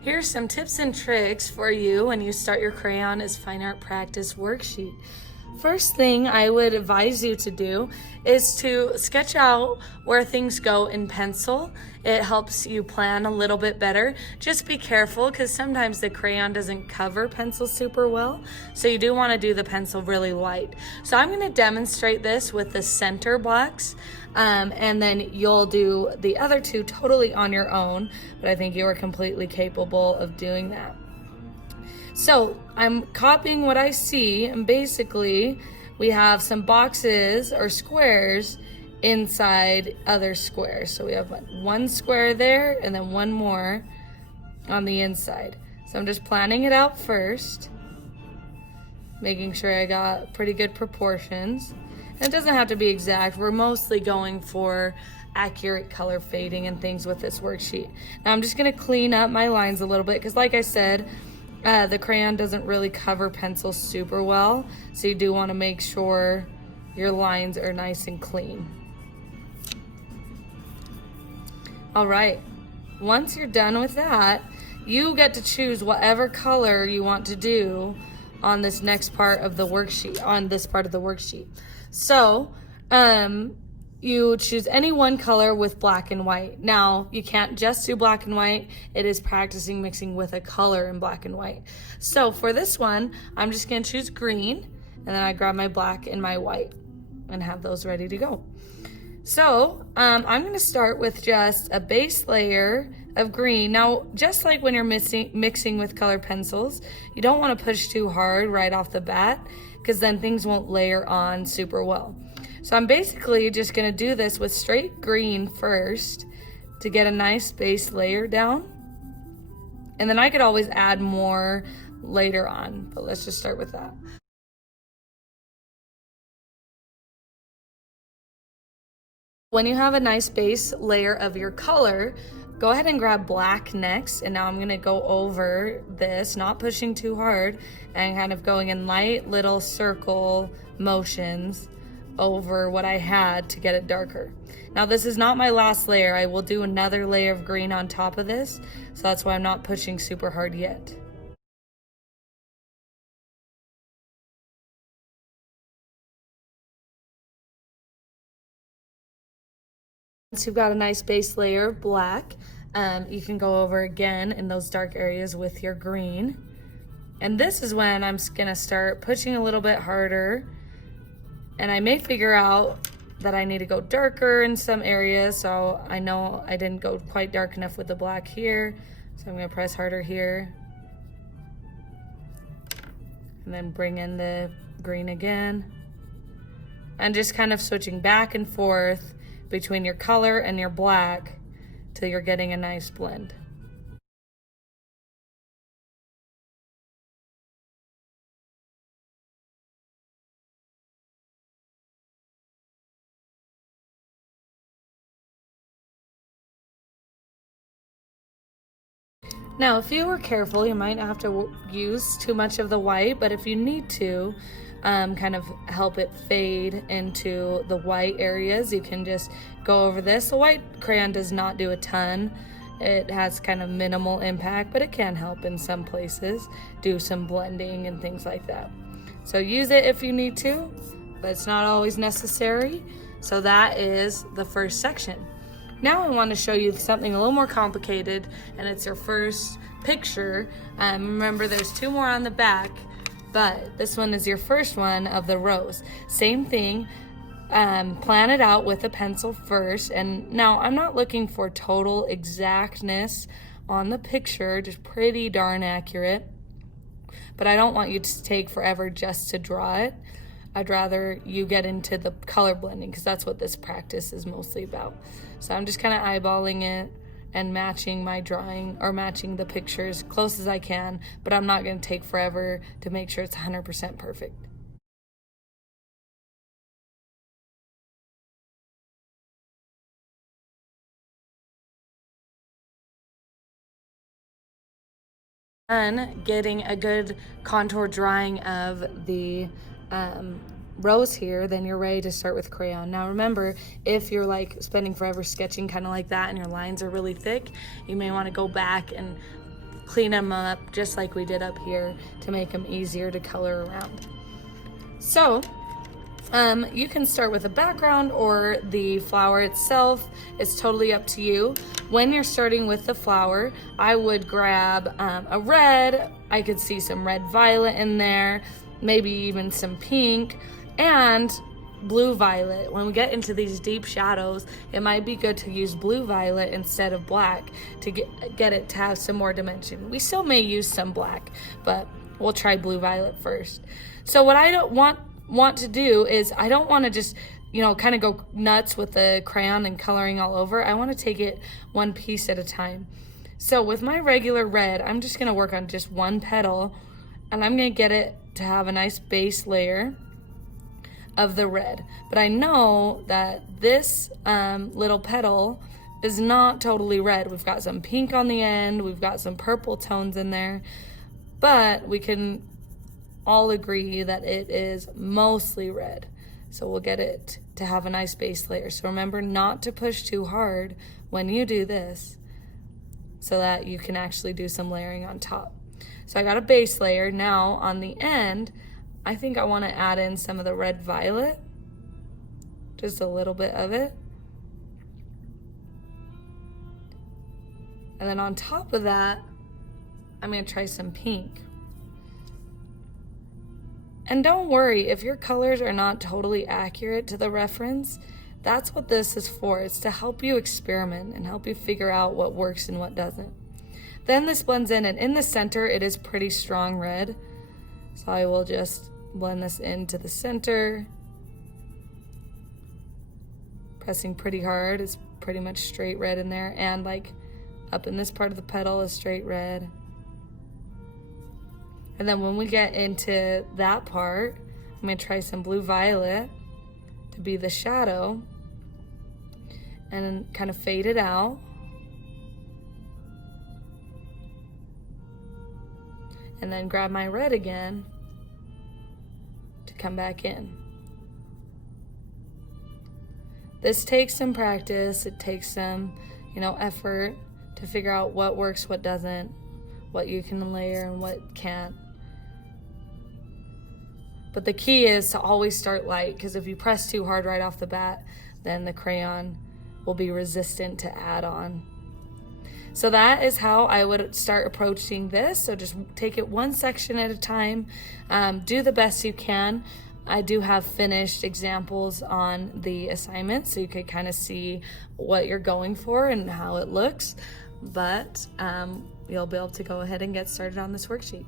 Here's some tips and tricks for you when you start your crayon as fine art practice worksheet. First thing I would advise you to do is to sketch out where things go in pencil. It helps you plan a little bit better. Just be careful because sometimes the crayon doesn't cover pencil super well, so you do want to do the pencil really light. So I'm going to demonstrate this with the center blocks, and then you'll do the other two totally on your own, but I think you are completely capable of doing that. So I'm copying what I see, and basically we have some boxes or squares inside other squares. So we have one square there and then one more on the inside. So I'm just planning it out first, making sure I got pretty good proportions. And it doesn't have to be exact. We're mostly going for accurate color fading and things with this worksheet. Now I'm just gonna clean up my lines a little bit because like I said, the crayon doesn't really cover pencil super well, so you do want to make sure your lines are nice and clean. All right, once you're done with that, you get to choose whatever color you want to do on this next part of the worksheet, So, you choose any one color with black and white. Now, you can't just do black and white. It is practicing mixing with a color in black and white. So for this one, I'm just gonna choose green, and then I grab my black and my white and have those ready to go. So I'm gonna start with just a base layer of green. Now, just like when you're mixing with colored pencils, you don't wanna push too hard right off the bat, because then things won't layer on super well. So I'm basically just gonna do this with straight green first to get a nice base layer down. And then I could always add more later on, but let's just start with that. When you have a nice base layer of your color, go ahead and grab black next. And now I'm gonna go over this, not pushing too hard, and kind of going in light little circle motions over what I had to get it darker. Now this is not my last layer. I will do another layer of green on top of this, so that's why I'm not pushing super hard yet. Once you've got a nice base layer of black, you can go over again in those dark areas with your green. And this is when I'm gonna start pushing a little bit harder, and I may figure out that I need to go darker in some areas, so I know I didn't go quite dark enough with the black here, so I'm gonna press harder here. And then bring in the green again. And just kind of switching back and forth between your color and your black till you're getting a nice blend. Now, if you were careful, you might not have to use too much of the white, but if you need to kind of help it fade into the white areas, you can just go over this. The white crayon does not do a ton. It has kind of minimal impact, but it can help in some places, do some blending and things like that. So use it if you need to, but it's not always necessary. So that is the first section. Now I want to show you something a little more complicated, and it's your first picture. Remember, there's two more on the back, but this one is your first one of the rose. Same thing, plan it out with a pencil first. And now I'm not looking for total exactness on the picture, just pretty darn accurate. But I don't want you to take forever just to draw it. I'd rather you get into the color blending, because that's what this practice is mostly about. So I'm just kind of eyeballing it and matching my drawing, or matching the picture as close as I can, but I'm not going to take forever to make sure it's 100% perfect. Done getting a good contour drawing of the rose here, then you're ready to start with crayon. Now remember, if you're like spending forever sketching kind of like that and your lines are really thick, you may want to go back and clean them up just like we did up here to make them easier to color around. So you can start with a background or the flower itself. It's totally up to you. When you're starting with the flower, I would grab a red. I could see some red violet in there, maybe even some pink, and blue violet. When we get into these deep shadows, it might be good to use blue violet instead of black to get it to have some more dimension. We still may use some black, but we'll try blue violet first. So what I don't want to do is I don't want to just, kind of go nuts with the crayon and coloring all over. I want to take it one piece at a time. So with my regular red, I'm just going to work on just one petal, and I'm going to get it to have a nice base layer of the red. But I know that this little petal is not totally red. We've got some pink on the end, we've got some purple tones in there, but we can all agree that it is mostly red. So we'll get it to have a nice base layer. So remember not to push too hard when you do this so that you can actually do some layering on top. So I got a base layer. Now on the end, I think I want to add in some of the red violet, just a little bit of it. And then on top of that, I'm going to try some pink. And don't worry, if your colors are not totally accurate to the reference, that's what this is for. It's to help you experiment and help you figure out what works and what doesn't. Then this blends in, and in the center, it is pretty strong red. So I will just blend this into the center. Pressing pretty hard. It's pretty much straight red in there. And like up in this part of the petal is straight red. And then when we get into that part, I'm going to try some blue violet to be the shadow and then kind of fade it out. And then grab my red again to come back in. This takes some practice. It takes some, effort to figure out what works, what doesn't, what you can layer and what can't. But the key is to always start light, because if you press too hard right off the bat, then the crayon will be resistant to add on. So that is how I would start approaching this. So just take it one section at a time. Do the best you can. I do have finished examples on the assignment, so you could kind of see what you're going for and how it looks. But you'll be able to go ahead and get started on this worksheet.